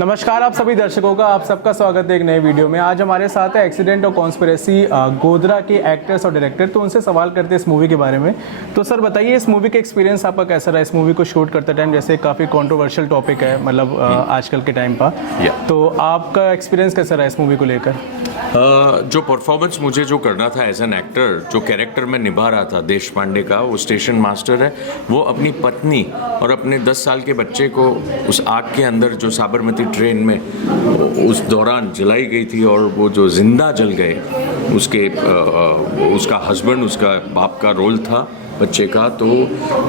नमस्कार आप सभी दर्शकों का आप सबका स्वागत है एक नए वीडियो में। आज हमारे साथ है एक्सीडेंट और कॉन्स्पिरेसी गोधरा के एक्टर्स और डायरेक्टर, तो उनसे सवाल करते हैं इस मूवी के बारे में। तो सर बताइए, इस मूवी का एक्सपीरियंस आपका कैसा रहा? इस मूवी को शूट करते टाइम, जैसे काफ़ी कंट्रोवर्शियल टॉपिक है मतलब आजकल के टाइम पर, तो आपका एक्सपीरियंस कैसा रहा इस मूवी को लेकर? जो परफॉर्मेंस मुझे जो करना था एज एन एक्टर, जो कैरेक्टर मैं निभा रहा था देश पांडे का, वो स्टेशन मास्टर है। वो अपनी पत्नी और अपने 10 साल के बच्चे को उस आग के अंदर जो साबरमती ट्रेन में उस दौरान जलाई गई थी और वो जो जिंदा जल गए, उसका हस्बैंड, उसका बाप का रोल था बच्चे का। तो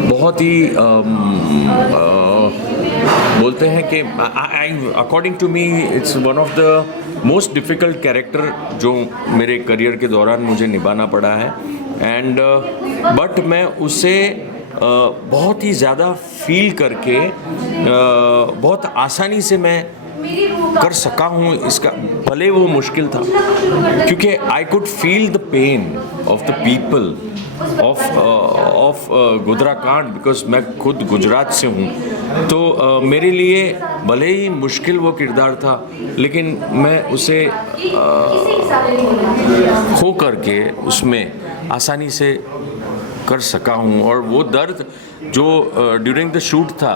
बहुत ही बोलते हैं कि according to me it's one of the most difficult character जो मेरे करियर के दौरान मुझे निभाना पड़ा है। एंड बट मैं उसे बहुत ही ज़्यादा फील करके बहुत आसानी से मैं कर सका हूँ इसका, भले वो मुश्किल था, क्योंकि I could feel the pain of the people of Godhra कांड, बिकॉज मैं खुद गुजरात से हूँ। तो मेरे लिए भले ही मुश्किल वो किरदार था, लेकिन मैं उसे खो करके उसमें आसानी से कर सका हूँ। और वो दर्द जो ड्यूरिंग द शूट था,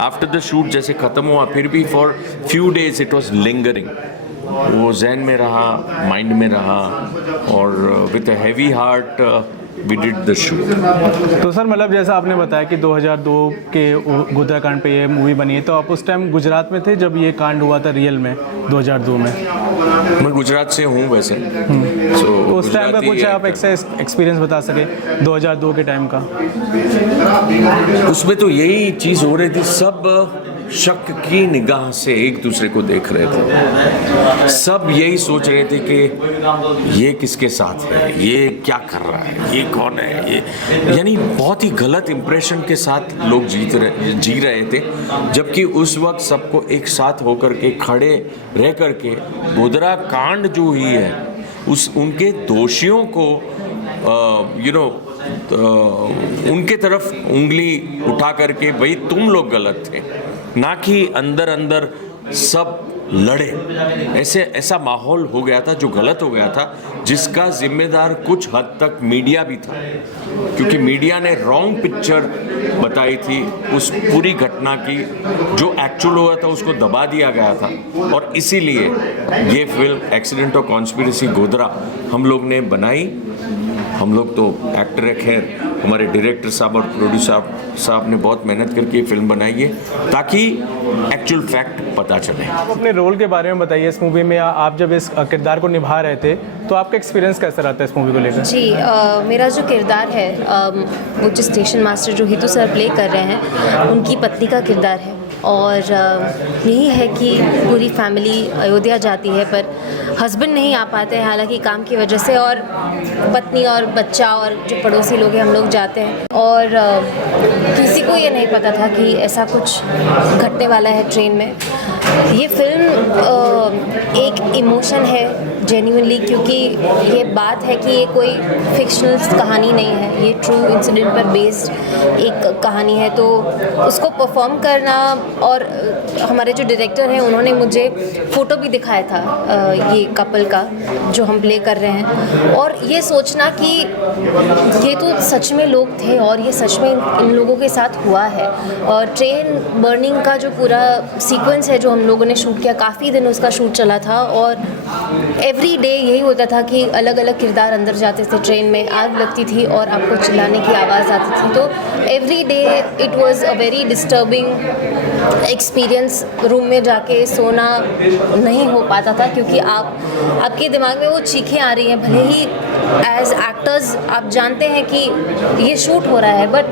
आफ्टर द शूट जैसे ख़त्म हुआ, फिर भी for few days it was lingering, वो जहन में रहा, माइंड में रहा, और with a heavy heart we did the shoot. तो सर मतलब जैसा आपने बताया कि 2002 के गोधरा कांड पे ये मूवी बनी है, तो आप उस टाइम गुजरात में थे जब ये कांड हुआ था रियल में 2002 में? मैं गुजरात से हूँ वैसे। तो उस टाइम का कुछ आप एक्सपीरियंस बता सके 2002 के टाइम का? उसमें तो यही चीज़ हो रही थी, सब शक की निगाह से एक दूसरे को देख रहे थे, सब यही सोच रहे थे कि ये किसके साथ है, ये क्या कर रहा है, ये कौन है, ये यानी बहुत ही गलत इंप्रेशन के साथ लोग जी रहे थे। जबकि उस वक्त सबको एक साथ होकर के, खड़े रह करके गोधरा कांड जो हुई है उनके दोषियों को उनके तरफ उंगली उठा करके भाई तुम लोग गलत थे, ना कि अंदर अंदर सब लड़े। ऐसा माहौल हो गया था जो गलत हो गया था, जिसका जिम्मेदार कुछ हद तक मीडिया भी था, क्योंकि मीडिया ने रॉन्ग पिक्चर बताई थी उस पूरी घटना की। जो एक्चुअल हुआ था उसको दबा दिया गया था, और इसीलिए ये फिल्म एक्सीडेंट और कॉन्स्पिरेसी गोधरा हम लोग ने बनाई। हम लोग तो एक्टर है, खैर हमारे डायरेक्टर साहब और प्रोड्यूसर साहब ने बहुत मेहनत करके ये फिल्म बनाई है ताकि एक्चुअल फैक्ट पता चले। आप अपने रोल के बारे में बताइए इस मूवी में। आप जब इस किरदार को निभा रहे थे तो आपका एक्सपीरियंस कैसा रहता है इस मूवी को लेकर? जी, मेरा जो किरदार है, वो जो स्टेशन मास्टर जो हितू सर प्ले कर रहे हैं, उनकी पत्नी का किरदार है। और यही है कि पूरी फैमिली अयोध्या जाती है, पर हस्बैंड नहीं आ पाते हैं, हालांकि काम की वजह से, और पत्नी और बच्चा और जो पड़ोसी लोग हैं हम लोग जाते हैं। और किसी को ये नहीं पता था कि ऐसा कुछ घटने वाला है ट्रेन में। ये फिल्म एक इमोशन है जेन्युइनली, क्योंकि ये बात है कि ये कोई फिक्शनल कहानी नहीं है, ये ट्रू इंसिडेंट पर बेस्ड एक कहानी है। तो उसको परफॉर्म करना, और हमारे जो डायरेक्टर हैं उन्होंने मुझे फ़ोटो भी दिखाया था ये कपल का जो हम प्ले कर रहे हैं, और ये सोचना कि ये तो सच में लोग थे और ये सच में इन लोगों के साथ हुआ है। और ट्रेन बर्निंग का जो पूरा सीक्वेंस है जो हम लोगों ने शूट किया, काफ़ी दिन उसका शूट चला था, और एवरी डे यही होता था कि अलग अलग किरदार अंदर जाते थे, ट्रेन में आग लगती थी और आपको चिल्लाने की आवाज़ आती थी। तो every day it was a very disturbing experience. Room में जाके सोना नहीं हो पाता था, क्योंकि आपके दिमाग में वो चीखें आ रही हैं। भले ही एज एक्टर्स आप जानते हैं कि ये शूट हो रहा है, बट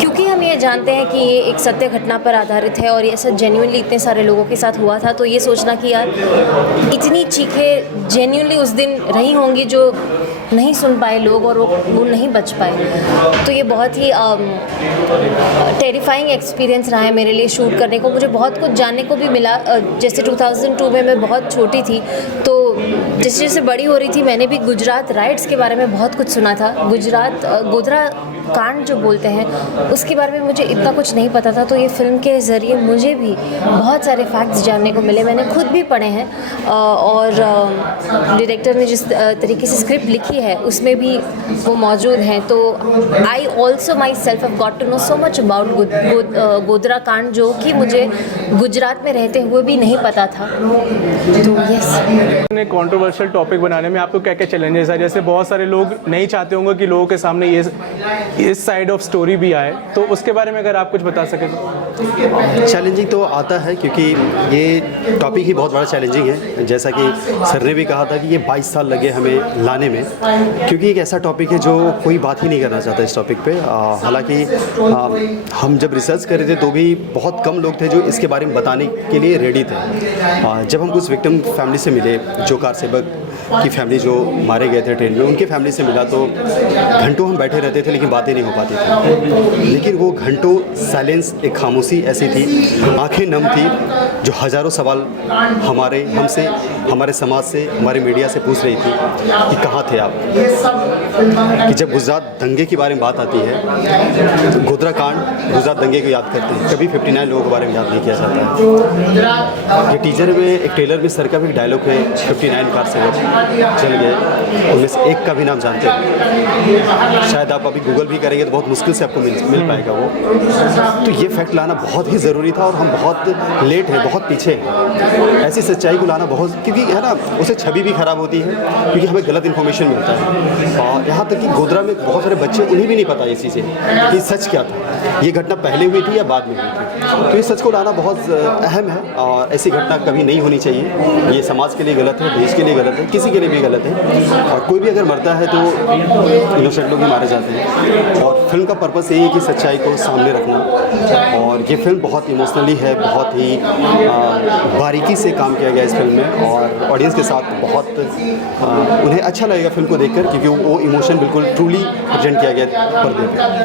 क्योंकि हम ये जानते हैं कि ये एक सत्य घटना पर आधारित है और ये सब जेन्युइनली इतने सारे लोगों के साथ हुआ था, तो ये सोचना कि यार इतनी चीखें जेन्युइनली उस दिन रही होंगी जो नहीं सुन पाए लोग, और वो नहीं बच पाए। तो ये बहुत ही टेरिफाइंग एक्सपीरियंस रहा है मेरे लिए शूट करने को। मुझे बहुत कुछ जानने को भी मिला। जैसे 2002 में मैं बहुत छोटी थी, तो जैसे जैसे बड़ी हो रही थी मैंने भी गुजरात राइट्स के बारे में बहुत कुछ सुना था। गुजरात गोधरा कांड जो बोलते हैं उसके बारे में मुझे इतना कुछ नहीं पता था। तो ये फिल्म के ज़रिए मुझे भी बहुत सारे फैक्ट्स जानने को मिले, मैंने खुद भी पढ़े हैं और डायरेक्टर ने जिस तरीके से स्क्रिप्ट लिखी है उसमें भी वो मौजूद हैं। तो I also myself have got to know so much about Godhra कांड, जो कि मुझे गुजरात में रहते हुए भी नहीं पता था। तो यस, कंट्रोवर्शियल टॉपिक बनाने में आपको क्या क्या चैलेंजेस है? जैसे बहुत सारे लोग नहीं चाहते होंगे कि लोगों के सामने ये इस साइड ऑफ स्टोरी भी आए, तो उसके बारे में अगर आप कुछ बता सकें तो। चैलेंजिंग तो आता है क्योंकि ये टॉपिक ही बहुत बड़ा चैलेंजिंग है। जैसा कि सर ने भी कहा था कि ये 22 साल लगे हमें लाने में, क्योंकि एक ऐसा टॉपिक है जो कोई बात ही नहीं करना चाहता इस टॉपिक पे। हालांकि हम जब रिसर्च कर रहे थे तो भी बहुत कम लोग थे जो इसके बारे में बताने के लिए रेडी थे। जब हम कुछ विक्टिम फैमिली से मिले, जो कार सेवक की फैमिली जो मारे गए थे ट्रेन में, उनके फैमिली से मिला तो घंटों हम बैठे रहते थे लेकिन बातें नहीं हो पाती थी। लेकिन वो घंटों साइलेंस, एक खामोशी ऐसी थी, आंखें नम थी, जो हज़ारों सवाल हमसे, हमारे समाज से, हमारे मीडिया से पूछ रही थी कि कहाँ थे आप। कि जब गुजरात दंगे के बारे में बात आती है तो गोधरा कांड गुजरात दंगे को याद करते हैं, कभी 59 लोगों के बारे में याद नहीं किया जाता है। ये टीजर में, एक ट्रेलर में सर का भी डायलॉग है, 59 कार सेवक चल गए, उनमें से एक का भी नाम जानते हैं। शायद आप अभी गूगल भी करेंगे तो बहुत मुश्किल से आपको मिल पाएगा वो। तो ये फैक्ट लाना बहुत ही ज़रूरी था और हम बहुत लेट हैं, बहुत पीछे हैं। ऐसी सच्चाई को लाना बहुत, क्योंकि है ना, उससे छवि भी ख़राब होती है क्योंकि हमें गलत इन्फॉर्मेशन मिलता है। और यहाँ तक कि गोधरा में बहुत सारे बच्चे, उन्हें भी नहीं पता ये चीज़ें कि सच क्या था, ये घटना पहले हुई थी या बाद में हुई थी। तो ये सच को लाना बहुत अहम है और ऐसी घटना कभी नहीं होनी चाहिए। ये समाज के लिए गलत है, देश के लिए गलत है, किसी के लिए भी गलत है। और कोई भी अगर मरता है तो इनोसेंट लोग ही मारे जाते हैं। और फिल्म का पर्पस यही है कि सच्चाई को सामने रखना। और ये फिल्म बहुत इमोशनली है, बहुत ही बारीकी से काम किया गया इस फिल्म में और ऑडियंस के साथ बहुत उन्हें अच्छा लगेगा फिल्म को देखकर, क्योंकि वो इमोशन बिल्कुल ट्रूली प्रेजेंट किया गया पर्दे पे।